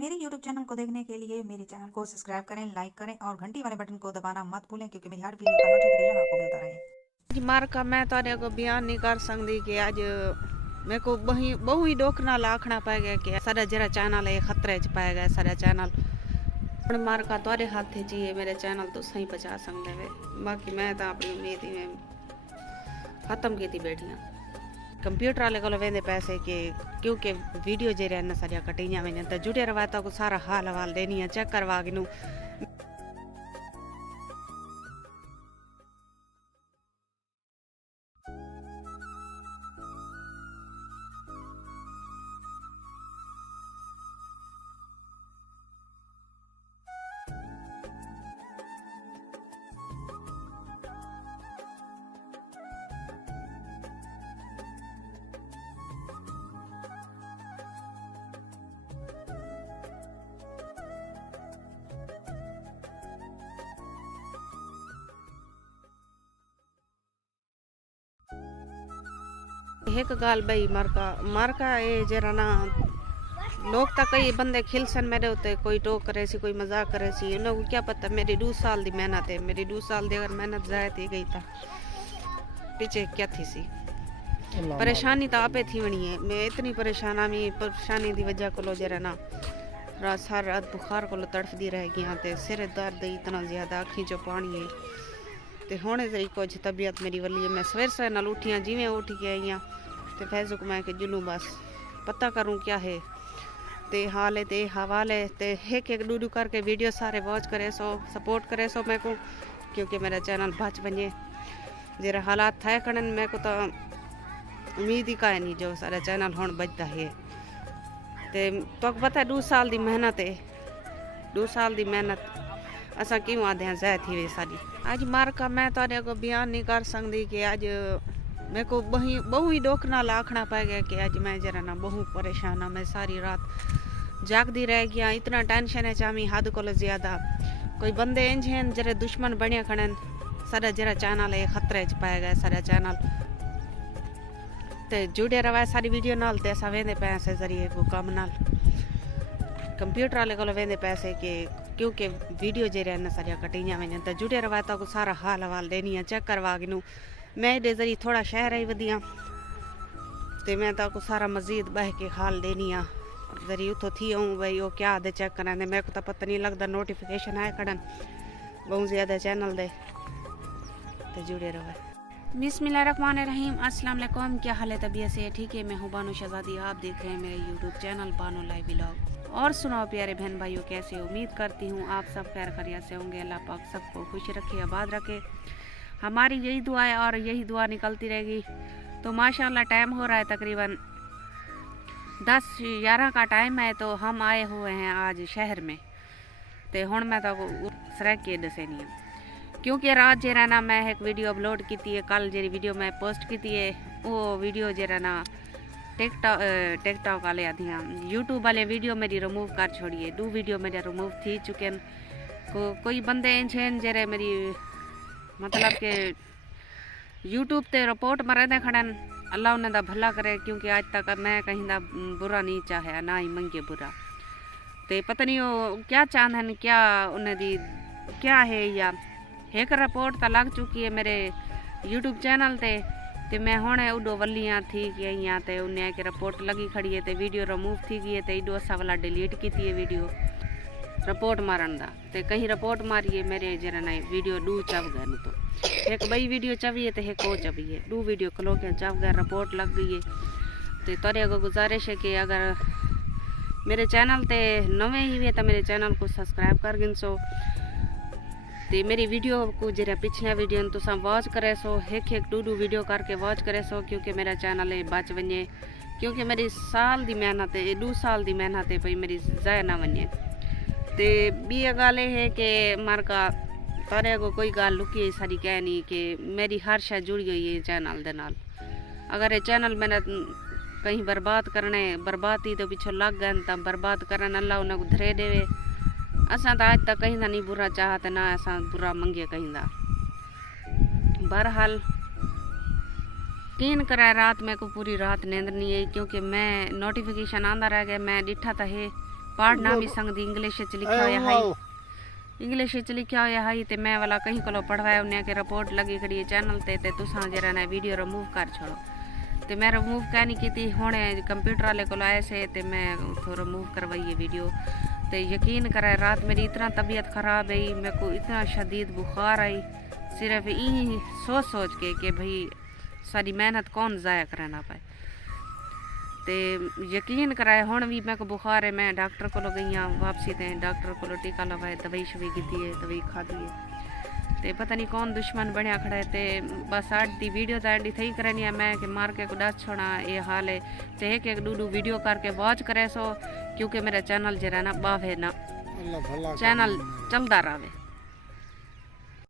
मेरे YouTube channel को देखने के लिए मेरे चैनल को सब्सक्राइब करें, लाइक करें और घंटी वाले बटन को दबाना मत भूलें क्योंकि मेरी हर वीडियो का नोटिफिकेशन आपको मिलता रहे। आज मार्का मैं तारे को बयान नहीं कर सकती कि आज मेरे को बहु ही दुख नाल आखना पाएगा कि सारा जरा चैनल है खतरे च पाएगा सारा चैनल हुण मार्का तारे हाथ च ही मेरे चैनल तो सही पहुंचा सकते वे। बाकी मैं तो अपनी उम्मीद ही खत्म की बैठी हाँ। कंप्यूटर वाले को वेंदे पैसे के क्योंकि वीडियो जे रहना सारिया कटिया वन तो जुड़े रवायता को सारा हाल हवाल देनी है चेक करवा के एक गाल भाई मारका ये जरा ना लोग तो कई बंदे खिलसन मेरे होते कोई टोक करे सी कोई मजाक करे सी उन्हें को क्या पता मेरी 2 साल की मेहनत है। मेरी 2 साल की अगर मेहनत जाए थी गई था पीछे क्या थी सी परेशानी तो आपे थी वनी है। मैं इतनी परेशानी की वजह को जरा ना रात सार रात बुखार को तड़फदी रह गई ते सिर दर्द इतना ज्यादा अखी चो पानी है ते होने से कुछ तबीयत मेरी वली है। मैं सवेर नाल उठिया जिमें उठ के आई हाँ तो फेसबुक मैं के जुलूँ बस पता करूँ क्या है ते हाल है ते हवाल है ते एक डूडू करके वीडियो सारे वॉच करे सो सपोर्ट करे सो मैं को क्योंकि मेरा चैनल बच बने जरा हालात थे खड़न मैं को तो उम्मीद ही का नहीं जो सारा चैनल हुण बचता है ते तो पता 2 साल की मेहनत है 2 साल की मेहनत असा क्यों आधे हैं ज़ाय थी वे सारी। आज मार्का मैं तारे को बयान नहीं कर सकती कि आज मेरे को बहु ही दुख नाल आखना पाएगा कि आज मैं जरा ना बहु परेशान हाँ। मैं सारी रात जागदी रह गया इतना टेंशन है चामी हद को ज्यादा कोई बंदे इंज हैं जरा दुश्मन बने खड़न सारा जरा चैनल है खतरे च पाएगा सारा चैनल ते जुड़े रवा सारी वीडियो नाल ते असा वेंदे पैसे जरिए को कम नाल कंप्यूटर वाले को वेंदे पैसे के क्योंकि वीडियो जे रहना सारिया कटिया वन तो जुड़े रवायता को सारा हाल हवाल देनी है चेक करवा के मैं ये जरिए थोड़ा शहर आई वधिया तो मैं तो सारा मजीद बह के हाल देनी हाँ जरिए उतो थी आऊँ भाई वो क्या आदे चेक करा मेरे को तो पता नहीं लगता नोटिफिकेशन आए खड़न बहुत ज़्यादा चैनल दे तो जुड़े रहो। बिस्मिल्लाहिर्रहमानिर्रहीम अस्सलाम वालेकुम। क्या हाल है तबीयत से ठीक है। मैं हूँ बानो शहजादी आप देख रहे हैं मेरे YouTube channel Bano live vlog. और सुनाओ प्यारे बहन भाइयों कैसे हो। उम्मीद करती हूँ आप सब खैर खैरियत से होंगे। अल्लाह पाक सबको खुश रखे आबाद रखे हमारी यही दुआ है और यही दुआ निकलती रहेगी। तो माशाल्लाह टाइम हो रहा है तकरीबन 10-11 का टाइम है तो हम आए हुए हैं आज शहर में तो हुण मैं तो सरक के दसे नहीं क्योंकि रात जरा ना मैं एक वीडियो अपलोड की है कल जी वीडियो मैं पोस्ट की है वो वीडियो जरा ना टिकटॉक वाले आदि यूट्यूब वाले वीडियो मेरी रिमूव कर छोड़िए 2 वीडियो मेरे रिमूव थी चुके कोई बंदे हैं जरे मेरी मतलब के यूट्यूब ते रिपोर्ट मरदे खड़न अल्लाह उन्हें दा भला करे क्योंकि आज तक मैं कहीं दा बुरा नहीं चाहे ना ही मंगे बुरा तो पता नहीं वो क्या चाहते क्या उन्हें दी क्या है या एक रिपोर्ट तो लग चुकी है मेरे यूट्यूब चैनल ते मैं हुणे उडो वलियाँ थी गई हाँ तो उन्हें एक रिपोर्ट लगी खड़ी है तो वीडियो रिमूव थी गई है तो इडो असा वाला डिलीट की है वीडियो रिपोर्ट मारन का तो कहीं रिपोर्ट मारिए मेरे जरा ना वीडियो 2 चब गए तो एक बई वीडियो चवी है तो एक वो चवी है 2 वीडियो खलो के चब गए रिपोर्ट लग गई है। तो तारे को गुजारिश है कि अगर मेरे चैनल ते नवे ही है तो मेरे चैनल को सब्सक्राइब कर गिन सो तो मेरी वीडियो को जरा पिछले वीडियो तुम वॉच करे सो एक 2 वीडियो करके वॉच करे सो क्योंकि मेरा चैनल है बच वने क्योंकि मेरी साल की मेहनत है 2 साल की मेहनत है भाई मेरी जाए ना वने। तो बी गाल है कि मारका तारे को कोई गाल लुकी सारी कह नहीं कि मेरी हर शायद जुड़ी हुई है चैनल दे नाल। अगर ये चैनल मैंने कहीं बर्बाद करने बर्बादी तो पिछों लग गए तो बर्बाद करन अल्लाह उन्हें धरे देवे। असा तो आज तक कहीं का नहीं बुरा चाहते ना असा बुरा मंगे कहीं का। बहरहाल यकीन कराए रात मेरे को पूरी रात नींद नहीं आई क्योंकि मैं नोटिफिकेशन आंदा रह गया मैं डिठा था है पढ़ ना भी सकदी इंग्लिश च लिखा होया है इंग्लिश च लिखा होया है ते मैं वाला कहीं कोलो पढ़वाया उन्हें के रिपोर्ट लगी खड़ी चैनल ते तुसां जरा ने वीडियो रिमूव कर छोड़ो ते मैं रिमूव क्या नहीं की हुणे कंप्यूटर वाले को आए से ते मैं उतो रिमूव करवाई वीडियो। ते यकीन करे रात मेरी इतना तबीयत ख़राब है, मेरे को इतना शदीद बुखार आई सिर्फ यही सोच सोच के कि भाई सारी मेहनत कौन ज़ाया करना पाए। ते यकीन कराए हुण भी मैं को बुखार है, मैं डॉक्टर को गई हाँ वापसी ते डॉक्टर को टीका लवाए दवाई शवाई की है दवाई खाधी है ते पता नहीं कौन दुश्मन बनया खड़ा है। ते बस आज दी वीडियो तो एंडी थी करनी है मैं कि मार के दस छोड़ा ये हाल है ते एक एक डू वीडियो करके वॉच करे सो क्योंकि मेरा चैनल जरा ना बावे ना चैनल चलता रहे।